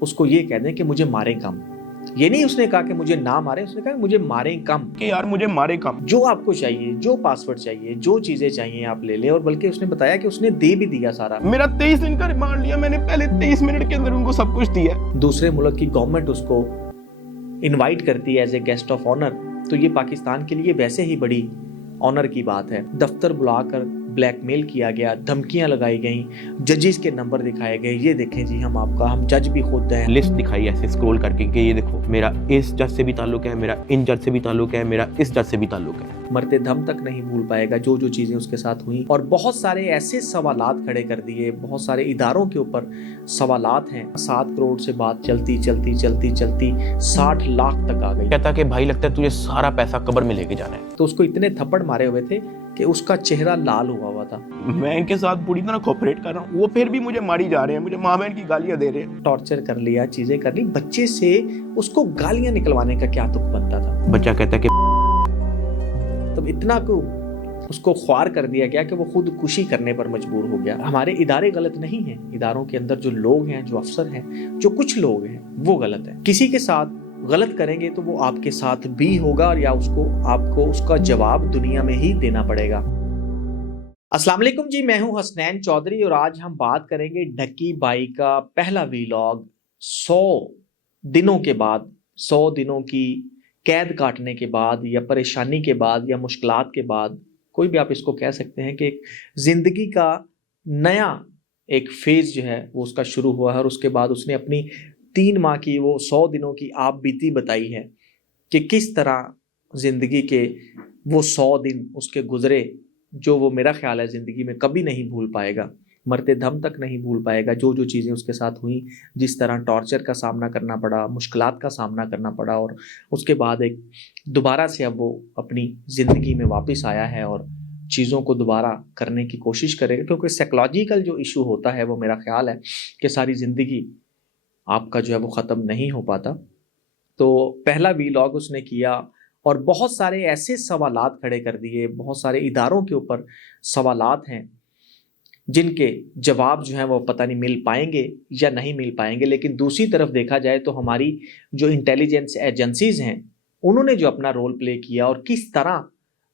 उसको ये कह दें कि मुझे मारे कम। ये नहीं उसने कहा कि मुझे ना मारे, उसने कहा मुझे मारे कम, कि यार मुझे मारे कम। जो आपको चाहिए, जो पासवर्ड चाहिए, जो चीजें चाहिए आप ले ले। और बल्कि उसने बताया कि उसने दे भी दिया सारा। मेरा 23 दिन का रिमांड लिया मैंने, पहले 23 मिनट के अंदर उनको सब कुछ दिया। दूसरे मुल्क की गवर्नमेंट उसको इनवाइट करती है as a guest of honour, तो ये पाकिस्तान के लिए वैसे ही बड़ी ऑनर की बात है। दफ्तर बुलाकर ब्लैकमेल किया गया, धमकियां लगाई गई, जजेस के नंबर दिखाए गए, ये देखें जी हम जज भी खुद हैं। लिस्ट दिखाई ऐसे स्क्रॉल करके कि ये देखो मेरा इस जज से भी ताल्लुक है, मेरा इन जज से भी ताल्लुक है, मेरा इस जज से भी ताल्लुक है। मरते दम तक नहीं भूल पाएगा जो जो चीजें उसके साथ हुई। और बहुत सारे ऐसे सवालात खड़े कर दिए, बहुत सारे इदारों के ऊपर सवालात हैं। 7 करोड़ से बात चलती चलती चलती चलती 60 लाख तक आ गई। कहता कि भाई लगता है तुझे सारा पैसा कब्र में लेके जाना है। तो उसको इतने थप्पड़ मारे हुए थे कि उसका चेहरा लाल हुआ था। मैं इनके साथ पूरी तरह कोऑपरेट कर रहा हूँ, वो फिर भी मुझे मारी जा रहे हैं, मुझे माँ बहन की गालियां दे रहे हैं। टॉर्चर कर लिया, चीजें कर ली, बच्चे से उसको गालियां निकलवाने का क्या तुक बनता था। बच्चा कहता कि तब इतना को उसको ख्वार कर दिया गया कि वो खुद खुशी करने पर मजबूर हो गया। हमारे इदारे गलत नहीं हैं, इदारों के अंदर जो लोग हैं, जो अफसर हैं, जो कुछ लोग हैं, वो गलत है। किसी के साथ गलत करेंगे तो वो आपके साथ भी होगा, और या आपको उसका जवाब दुनिया में ही देना पड़ेगा। अस्सलाम वालेकुम जी, मैं हूं हसनैन चौधरी और आज हम बात करेंगे ढक्की बाई का पहला वीलॉग। 100 दिनों के बाद, 100 दिनों की कैद काटने के बाद, या परेशानी के बाद, या मुश्किलात के बाद, कोई भी आप इसको कह सकते हैं कि एक जिंदगी का नया एक फेज जो है वो उसका शुरू हुआ है। और उसके बाद उसने अपनी 3 माह की वो 100 दिनों की आप बीती बताई है कि किस तरह जिंदगी के वो 100 दिन उसके गुजरे, जो वो मेरा ख्याल है ज़िंदगी में कभी नहीं भूल पाएगा, मरते दम तक नहीं भूल पाएगा। जो जो चीज़ें उसके साथ हुई, जिस तरह टॉर्चर का सामना करना पड़ा, मुश्किलात का सामना करना पड़ा, और उसके बाद एक दोबारा से अब वो अपनी ज़िंदगी में वापस आया है और चीज़ों को दोबारा करने की कोशिश करेगा। क्योंकि साइकोलॉजिकल जो इशू होता है वो मेरा ख्याल है कि सारी ज़िंदगी आपका जो है वो ख़त्म नहीं हो पाता। तो पहला वीलॉग उसने किया और बहुत सारे ऐसे सवालात खड़े कर दिए, बहुत सारे इदारों के ऊपर सवालात हैं जिनके जवाब जो हैं वो पता नहीं मिल पाएंगे या नहीं मिल पाएंगे। लेकिन दूसरी तरफ देखा जाए तो हमारी जो इंटेलिजेंस एजेंसीज हैं, उन्होंने जो अपना रोल प्ले किया और किस तरह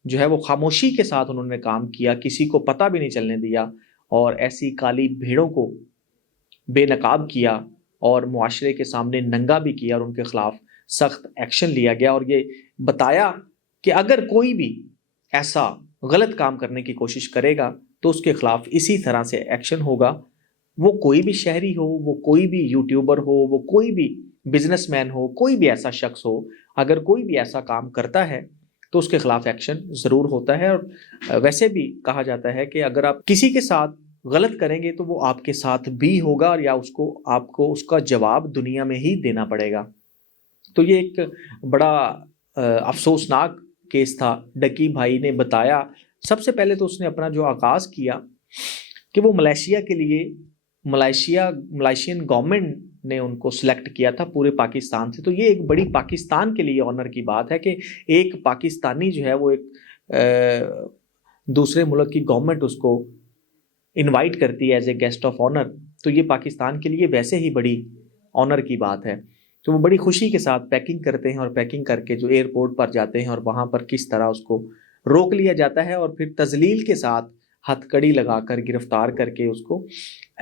जो है वो खामोशी के साथ उन्होंने काम किया, किसी को पता भी नहीं चलने दिया, और ऐसी काली भीड़ों को बेनकाब किया और मुआशरे के सामने नंगा भी किया, और उनके खिलाफ सख्त एक्शन लिया गया। और ये बताया कि अगर कोई भी ऐसा गलत काम करने की कोशिश करेगा तो उसके खिलाफ इसी तरह से एक्शन होगा। वो कोई भी शहरी हो, वो कोई भी यूट्यूबर हो, वो कोई भी बिजनेसमैन हो, कोई भी ऐसा शख्स हो, अगर कोई भी ऐसा काम करता है तो उसके खिलाफ एक्शन ज़रूर होता है। और वैसे भी कहा जाता है कि अगर आप किसी के साथ गलत करेंगे तो वो आपके साथ भी होगा, और या आपको उसका जवाब दुनिया में ही देना पड़ेगा। तो ये एक बड़ा अफसोसनाक केस था। डकी भाई ने बताया, सबसे पहले तो उसने अपना जो आगाज़ किया कि वो मलेशिया के लिए, मलेशियन गवर्नमेंट ने उनको सिलेक्ट किया था पूरे पाकिस्तान से। तो ये एक बड़ी पाकिस्तान के लिए ऑनर की बात है कि एक पाकिस्तानी जो है वो एक दूसरे मुल्क की गवर्नमेंट उसको इनवाइट करती है as a guest of honour. तो ये पाकिस्तान के लिए वैसे ही बड़ी ऑनर की बात है। तो वो बड़ी खुशी के साथ पैकिंग करते हैं, और पैकिंग करके जो एयरपोर्ट पर जाते हैं, और वहाँ पर किस तरह उसको रोक लिया जाता है और फिर तजलील के साथ हथकड़ी लगाकर गिरफ्तार करके उसको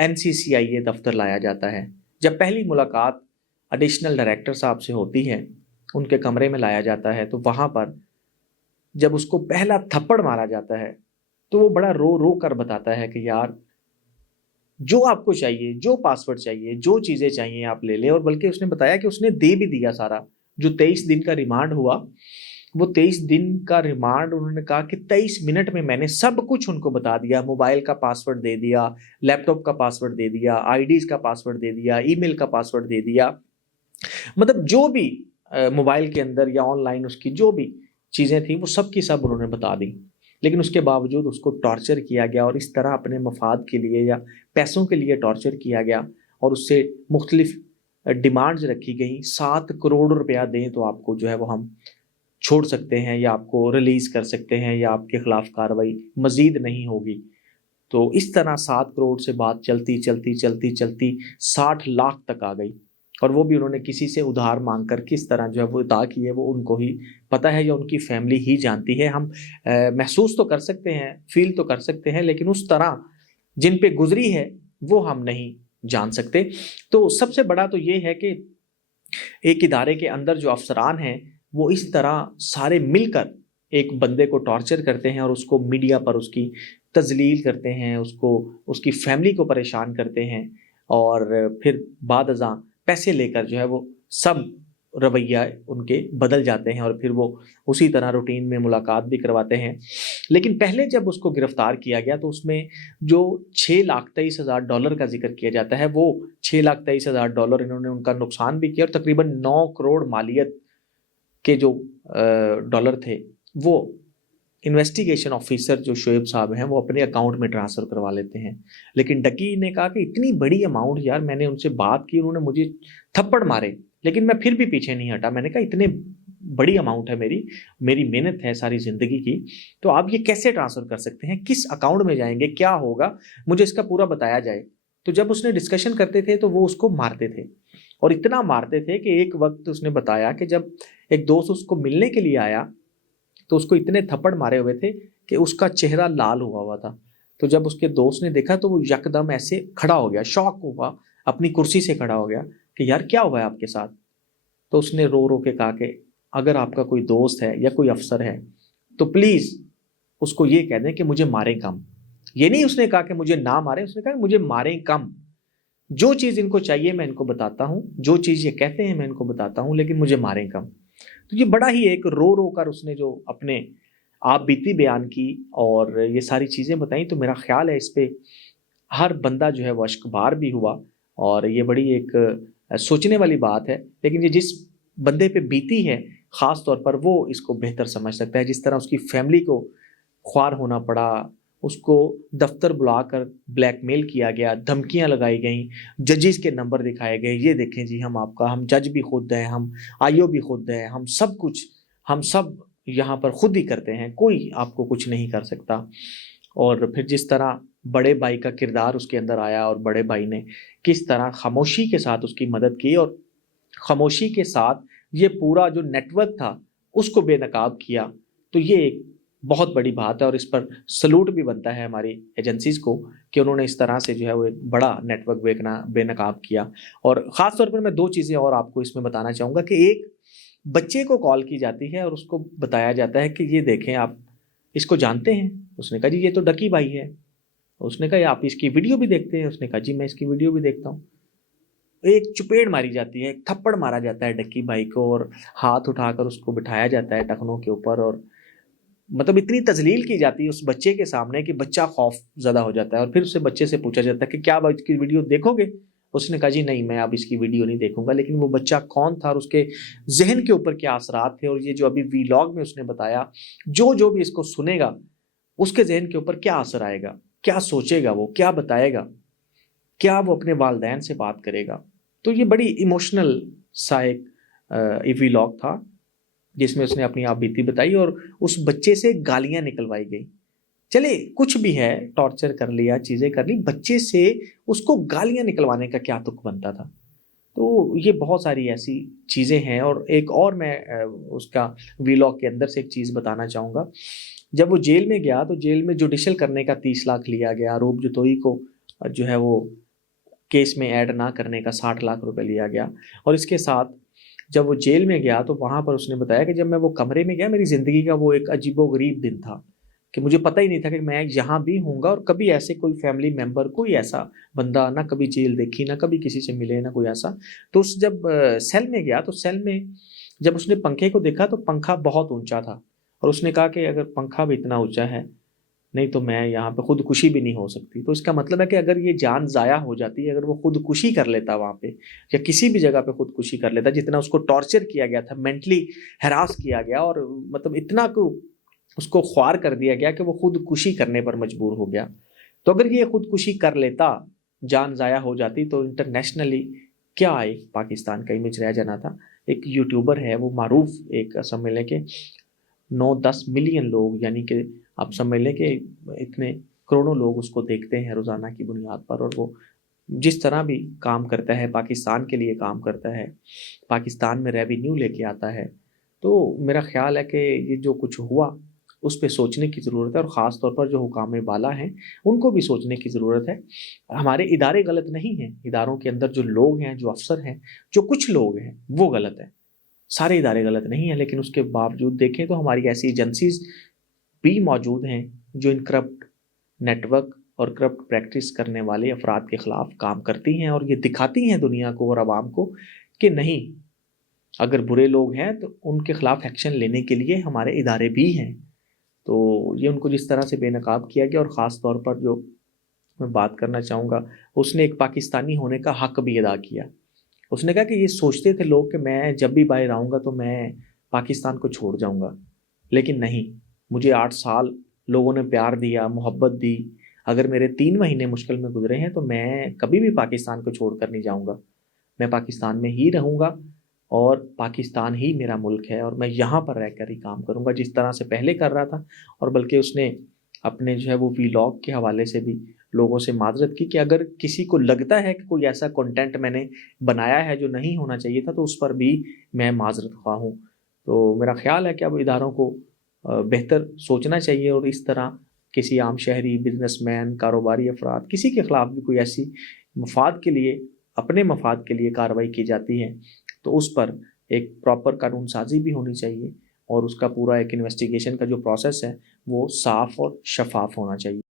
NCCIA दफ्तर लाया जाता है। जब पहली मुलाकात एडिशनल डायरेक्टर साहब से होती है, उनके कमरे में लाया जाता है, तो वहाँ पर जब उसको पहला थप्पड़ मारा जाता है तो वो बड़ा रो रो कर बताता है कि यार जो आपको चाहिए, जो पासवर्ड चाहिए, जो चीज़ें चाहिए आप ले लें। और बल्कि उसने बताया कि उसने दे भी दिया सारा। जो 23 दिन का रिमांड हुआ, वो 23 दिन का रिमांड, उन्होंने कहा कि 23 मिनट में मैंने सब कुछ उनको बता दिया। मोबाइल का पासवर्ड दे दिया, लैपटॉप का पासवर्ड दे दिया, IDs का पासवर्ड दे दिया, ईमेल का पासवर्ड दे दिया। मतलब जो भी मोबाइल के अंदर या ऑनलाइन उसकी जो भी चीज़ें थी वो सब की सब उन्होंने बता दी। लेकिन उसके बावजूद उसको टॉर्चर किया गया, और इस तरह अपने मफाद के लिए या पैसों के लिए टॉर्चर किया गया, और उससे मुख्तलिफ डिमांड्स रखी गई। 7 करोड़ रुपया दें तो आपको जो है वो हम छोड़ सकते हैं, या आपको रिलीज़ कर सकते हैं, या आपके खिलाफ कार्रवाई मज़ीद नहीं होगी। तो इस तरह 7 करोड़ से बात चलती चलती चलती चलती 60 लाख तक आ गई। और वो भी उन्होंने किसी से उधार मांगकर किस तरह जो है वो अदा की है वो उनको ही पता है या उनकी फैमिली ही जानती है। हम महसूस तो कर सकते हैं, फील तो कर सकते हैं, लेकिन उस तरह जिन पे गुजरी है वो हम नहीं जान सकते। तो सबसे बड़ा तो ये है कि एक इदारे के अंदर जो अफसरान हैं वो इस तरह सारे मिलकर एक बंदे को टॉर्चर करते हैं और उसको मीडिया पर उसकी तजलील करते हैं, उसको उसकी फैमिली को परेशान करते हैं और फिर बाद अज़ां पैसे लेकर जो है वो सब रवैया उनके बदल जाते हैं और फिर वो उसी तरह रूटीन में मुलाकात भी करवाते हैं। लेकिन पहले जब उसको गिरफ्तार किया गया तो उसमें जो $6,23,000 का जिक्र किया जाता है, वो $6,23,000 इन्होंने उनका नुकसान भी किया और तकरीबन 9 करोड़ मालियत के जो डॉलर थे वो इन्वेस्टिगेशन ऑफिसर जो शोएब साहब हैं वो अपने अकाउंट में ट्रांसफ़र करवा लेते हैं। लेकिन डकी ने कहा कि इतनी बड़ी अमाउंट यार, मैंने उनसे बात की, उन्होंने मुझे थप्पड़ मारे लेकिन मैं फिर भी पीछे नहीं हटा। मैंने कहा इतने बड़ी अमाउंट है, मेरी मेहनत है सारी ज़िंदगी की, तो आप ये कैसे ट्रांसफ़र कर सकते हैं, किस अकाउंट में जाएंगे, क्या होगा, मुझे इसका पूरा बताया जाए। तो जब उसने डिस्कशन करते थे तो वो उसको मारते थे और इतना मारते थे कि एक वक्त उसने बताया कि जब एक दोस्त उसको मिलने के लिए आया तो उसको इतने थप्पड़ मारे हुए थे कि उसका चेहरा लाल हुआ हुआ था। तो जब उसके दोस्त ने देखा तो वो यकदम ऐसे खड़ा हो गया, शॉक हुआ, अपनी कुर्सी से खड़ा हो गया कि यार क्या हुआ है आपके साथ। तो उसने रो रो के कहा कि अगर आपका कोई दोस्त है या कोई अफसर है तो प्लीज़ उसको ये कह दें कि मुझे मारें कम। ये नहीं उसने कहा कि मुझे ना मारें, उसने कहा मुझे मारें कम। जो चीज़ इनको चाहिए मैं इनको बताता हूँ, जो चीज़ ये कहते हैं मैं इनको बताता हूँ, लेकिन मुझे मारें कम। तो ये बड़ा ही एक रो रो कर उसने जो अपने आप बीती बयान की और ये सारी चीज़ें बताई, तो मेरा ख्याल है इस पे हर बंदा जो है वो अश्कबार भी हुआ और ये बड़ी एक सोचने वाली बात है। लेकिन ये जिस बंदे पे बीती है ख़ास तौर पर वो इसको बेहतर समझ सकता है। जिस तरह उसकी फैमिली को ख्वार होना पड़ा, उसको दफ्तर बुलाकर ब्लैकमेल किया गया, धमकियां लगाई गईं, जजेस के नंबर दिखाए गए, ये देखें जी हम जज भी खुद हैं, हम आईओ भी खुद हैं, हम सब कुछ, हम सब यहाँ पर खुद ही करते हैं, कोई आपको कुछ नहीं कर सकता। और फिर जिस तरह बड़े भाई का किरदार उसके अंदर आया और बड़े भाई ने किस तरह खामोशी के साथ उसकी मदद की और खामोशी के साथ ये पूरा जो नेटवर्क था उसको बेनकाब किया, तो ये एक बहुत बड़ी बात है और इस पर सलूट भी बनता है हमारी एजेंसीज़ को कि उन्होंने इस तरह से जो है वो एक बड़ा नेटवर्क बेनकाब किया। और ख़ास तौर पर मैं 2 चीज़ें और आपको इसमें बताना चाहूँगा कि एक, बच्चे को कॉल की जाती है और उसको बताया जाता है कि ये देखें आप इसको जानते हैं? उसने कहा जी ये तो डकी भाई है। उसने कहा आप इसकी वीडियो भी देखते हैं? उसने कहा जी मैं इसकी वीडियो भी देखता हूँ। एक चुपेड़ मारी जाती है, एक थप्पड़ मारा जाता है डक्की भाई को और हाथ उठाकर उसको बिठाया जाता है टखनों के ऊपर और मतलब इतनी तजलील की जाती है उस बच्चे के सामने कि बच्चा खौफ ज़दा हो जाता है और फिर उससे बच्चे से पूछा जाता है कि क्या आप इसकी वीडियो देखोगे? उसने कहा जी नहीं, मैं अब इसकी वीडियो नहीं देखूंगा। लेकिन वो बच्चा कौन था और उसके जहन के ऊपर क्या असरात थे और ये जो अभी वीलॉग में उसने बताया, जो जो भी इसको सुनेगा उसके जहन के ऊपर क्या असर आएगा, क्या सोचेगा, वो क्या बताएगा, क्या वो अपने वालदैन से बात करेगा। तो ये बड़ी इमोशनल सा एक वीलॉग था जिसमें उसने अपनी आप बीती बताई और उस बच्चे से गालियां निकलवाई गई। चले कुछ भी है, टॉर्चर कर लिया, चीज़ें कर ली, बच्चे से उसको गालियां निकलवाने का क्या तुक बनता था। तो ये बहुत सारी ऐसी चीज़ें हैं और एक और मैं उसका वीलॉग के अंदर से एक चीज़ बताना चाहूँगा। जब वो जेल में गया तो जेल में जुडिशल करने का 30 लाख लिया गया, आरोप जतोई को जो है वो केस में ऐड ना करने का 60 लाख रुपए लिया गया। और इसके साथ जब वो जेल में गया तो वहाँ पर उसने बताया कि जब मैं वो कमरे में गया मेरी ज़िंदगी का वो एक अजीबोगरीब दिन था कि मुझे पता ही नहीं था कि मैं यहाँ भी हूँगा और कभी ऐसे कोई फैमिली मेम्बर, कोई ऐसा बंदा, ना कभी जेल देखी, ना कभी किसी से मिले, ना कोई ऐसा। तो उस जब सेल में गया तो सेल में जब उसने पंखे को देखा तो पंखा बहुत ऊंचा था और उसने कहा कि अगर पंखा भी इतना ऊंचा है नहीं तो मैं यहाँ पे खुदकुशी भी नहीं हो सकती। तो इसका मतलब है कि अगर ये जान ज़ाया हो जाती, अगर वो खुदकुशी कर लेता वहाँ पे या किसी भी जगह पे खुदकुशी कर लेता, जितना उसको टॉर्चर किया गया था, मेंटली हैरास किया गया और मतलब इतना को उसको ख्वार कर दिया गया कि वो खुदकुशी करने पर मजबूर हो गया। तो अगर ये खुदकुशी कर लेता, जान ज़ाया हो जाती, तो इंटरनेशनली क्या एक पाकिस्तान का इमेज रह जाना था। एक यूट्यूबर है वो मारूफ, एक समझ लें कि 9-10 मिलियन लोग, यानी कि आप समझ लें कि इतने करोड़ों लोग उसको देखते हैं रोज़ाना की बुनियाद पर और वो जिस तरह भी काम करता है, पाकिस्तान के लिए काम करता है, पाकिस्तान में रेवेन्यू लेके आता है, तो मेरा ख़्याल है कि ये जो कुछ हुआ उस पे सोचने की ज़रूरत है और ख़ास तौर पर जो हुकाम बाला हैं उनको भी सोचने की ज़रूरत है। हमारे इदारे गलत नहीं हैं, इदारों के अंदर जो लोग हैं, जो अफ़सर हैं, जो कुछ लोग हैं वो गलत हैं। सारे इदारे गलत नहीं हैं, लेकिन उसके बावजूद देखें तो हमारी ऐसी एजेंसीज़ भी मौजूद हैं जो इन करप्ट नेटवर्क और करप्ट प्रैक्टिस करने वाले अफराद के ख़िलाफ़ काम करती हैं और ये दिखाती हैं दुनिया को और आवाम को कि नहीं, अगर बुरे लोग हैं तो उनके ख़िलाफ़ एक्शन लेने के लिए हमारे इदारे भी हैं। तो ये उनको जिस तरह से बेनकाब किया गया और ख़ास तौर पर जो मैं बात करना चाहूँगा, उसने एक पाकिस्तानी होने का हक़ भी अदा किया। उसने कहा कि ये सोचते थे लोग कि मैं जब भी बाहर आऊँगा तो मैं पाकिस्तान को छोड़ जाऊँगा, लेकिन नहीं, मुझे 8 साल लोगों ने प्यार दिया, मोहब्बत दी। अगर मेरे 3 महीने मुश्किल में गुज़रे हैं तो मैं कभी भी पाकिस्तान को छोड़कर नहीं जाऊँगा। मैं पाकिस्तान में ही रहूँगा और पाकिस्तान ही मेरा मुल्क है और मैं यहाँ पर रहकर ही काम करूँगा, जिस तरह से पहले कर रहा था। और बल्कि उसने अपने जो है वो वीलॉग के हवाले से भी लोगों से माज़रत की कि अगर किसी को लगता है कि कोई ऐसा कंटेंट मैंने बनाया है जो नहीं होना चाहिए था, तो उस पर भी मैं माज़रत ख़्वाह हूँ। तो मेरा ख़्याल है कि अब इदारों को बेहतर सोचना चाहिए और इस तरह किसी आम शहरी, बिजनेसमैन, कारोबारी अफराद, किसी के ख़िलाफ़ भी कोई ऐसी मफाद के लिए, अपने मफाद के लिए कार्रवाई की जाती है, तो उस पर एक प्रॉपर कानून साज़ी भी होनी चाहिए और उसका पूरा एक इन्वेस्टिगेशन का जो प्रोसेस है, वो साफ़ और शफ़ाफ़ होना चाहिए।